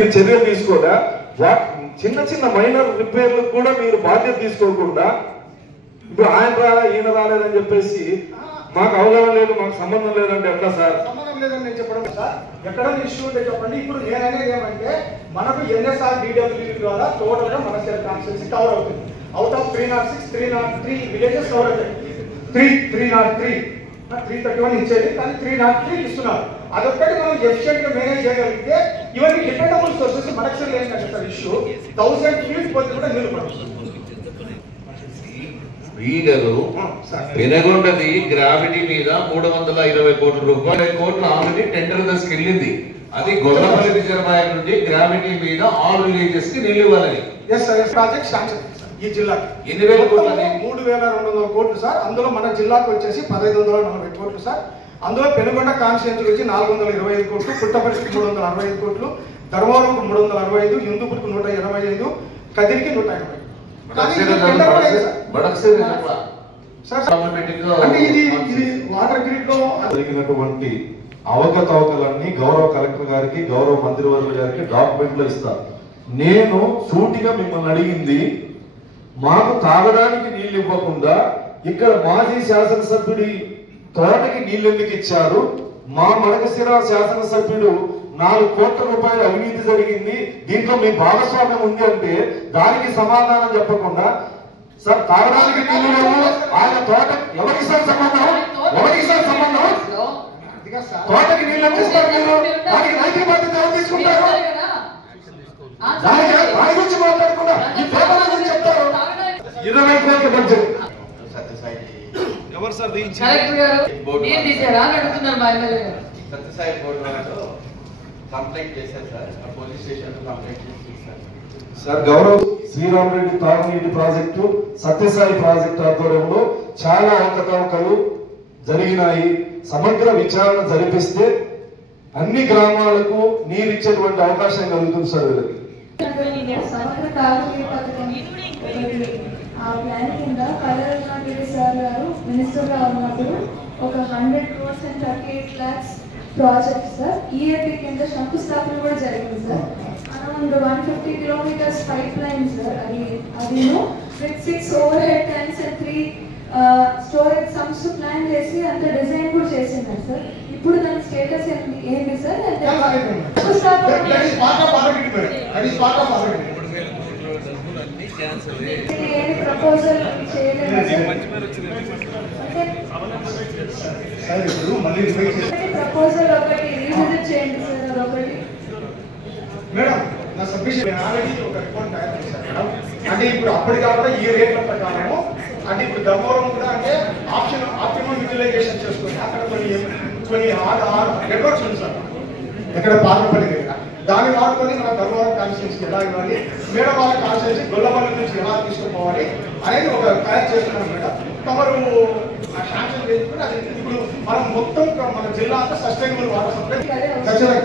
చర్యలు తీసుకోదా చిన్న చిన్న మైనర్ రిపేర్లకు కూడా మీరు బాధ్యత తీసుకోకుండా ఇప్పుడు ఆయన ఈయన రాలేదని చెప్పేసి మాకు అవగాహన లేదు, మాకు సంబంధం లేదంటే ఎట్లా సార్? సంబంధం లేదని నేను చెప్పడం సార్, ఎక్కడ ఇష్యూ ఉంటే చెప్పండి. ఇప్పుడు నేను అనేది ఏమంటే మనకు NSR DWP ద్వారా టోటల్ గా మన సెల్ కాన్స్టిట్యూన్సీ కవర్ అవుతుంది. అవుట్ ఆఫ్ 306 303 విలేజెస్ కవర్ అవుతాయి. 331 ఇచ్చేది కానీ 303 ఇస్తున్నారు. అదొక్కటి మనం ఎఫిషియెంట్ గా మేనేజ్ చేయగలిగితే ఇవన్నీ డిపెండబుల్ సోర్సెస్ మనకు ఏంటంటే సార్ ఇష్యూ 1000 ఫీట్ పోతే కూడా నీళ్ళు పడుతుంది. వీగరు వినగొండది గ్రావిటీ మీద 320 కోట్ల రూపాయలు ఆల్రెడీ టెండర్ దశకి వెళ్ళింది. అది గొల్లపల్లి రిజర్వాయర్ నుండి గ్రావిటీ మీద ఆల్ విలేజెస్ కి నీళ్లు ఇవ్వాలని ప్రాజెక్ట్ శాంక్షన్ ఈ జిల్లాకి. ఎన్ని వేల కోట్లు? 3200 కోట్లు సార్. అందులో మన జిల్లాకు వచ్చేసి 1540 కోట్లు సార్. అందులో పెనుగొండ కాన్స్టిట్యూన్సీ వచ్చి 425 కోట్లు, పుట్టపర్తికి 365 కోట్లు, ధర్మవరంకు 365, హిందూపూర్కు 185, కదిరికి 180. అంటే ఇది వాటర్ గ్రిడ్ లో జరిగినటువంటి అవకతవకలన్నీ గౌరవ కలెక్టర్ గారికి, గౌరవ మంత్రివర్యుల గారికి డాక్యుమెంట్ లో ఇస్తారు. నేను సూటిగా మిమ్మల్ని అడిగింది, మాకు తాగడానికి నీళ్లు ఇవ్వకుండా ఇక్కడ మాజీ శాసనసభ్యుడి తోటకి నీళ్ళు ఎందుకు ఇచ్చారు? మా మడకశిర శాసనసభ్యుడు 4 కోట్ల రూపాయల అవినీతి జరిగింది, దీంట్లో మీ భాగస్వామ్యం ఉంది అంటే దానికి సమాధానం చెప్పకుండా సార్ తాగడానికి నీళ్ళు లేవు, ఆయన తోట ఎవరికి సార్ సంబంధం? ఎవరికి సార్ సంబంధం? తోటకి నీళ్ళు అందిస్తారు మీరు, దానికి నైతిక బాధ్యత ఎవరు తీసుకుంటారు? దాని గురించి మాట్లాడకుండా ఈ పేపర్ల గురించి చెప్తారు. 20 కోట్ల బడ్జెట్ ఎవరు సార్ సత్యసాయి బోర్డు వాళ్ళు కంప్లైంట్ చేశారు సార్, పోలీస్ స్టేషన్ కంప్లైంట్ చేశారు సార్. గౌరవ్ శ్రీరామరెడ్డి తాగునీటి ప్రాజెక్టు, సత్యసాయి ప్రాజెక్టు ఆధ్వర్యంలో చాలా అవకతవకలు జరిగినాయి. సమగ్ర విచారణ జరిపిస్తే అన్ని గ్రామాలకు నీరు ఇచ్చేటువంటి అవకాశం కలుగుతుంది సార్. వీళ్ళకి సమగ్ర తాగునీటి పథకం ఆ ప్లాన్ కింద కళారెడ్డి సార్ గారు మినిస్టర్ గా ఉన్నప్పుడు ఒక 100 crores and 38 lakhs project sir EAP కింద శంకుస్థాపన కూడా జరిగింది sir. Around 150 kilometers pipeline sir. అది with 6 overhead tanks and 3 storage sumps plan చేసి అంత డిజైన్ కూడా చేసింది సార్. ఇప్పుడు దాని స్టేటస్ ఏంటి సార్? ఏమి ప్రపోజల్ చేయలేదు, ప్రపోజల్ ఒకటి రీవిజిట్ చేయండి సార్. అదొకటి మేడం నా సబ్మిషన్ ఆల్రెడీ ఒక రిపోర్ట్ తయారు చేశాను మేడం. అంటే ఇప్పుడు అప్పటి కాకుండా ఈ రేట్ల ప్రకారము అంటే ఇప్పుడు ధర్మవరం కూడా అంటే ఆప్టిమం యూటిలైజేషన్ చేసుకొని అక్కడ కొన్ని నెట్వర్క్స్ ఉంది సార్ ఇక్కడ పార్లపల్లి దగ్గర. దాన్ని వాడుకొని మన ధర్మవరం కాన్స్టిట్యూన్సీకి ఎలా ఇవ్వాలి, మేడం వాళ్ళ కాన్స్టిట్యూన్సీ గొల్లపల్లి నుంచి ఎలా తీసుకుపోవాలి అనేది ఒక తయారు చేస్తున్నాం మేడం. తమరు శాంక్షన్ చేసుకుని అది ఇప్పుడు మనం మొత్తం మన జిల్లా అంతా సస్టైనబుల్ వాటర్ సప్లై ఖచ్చితంగా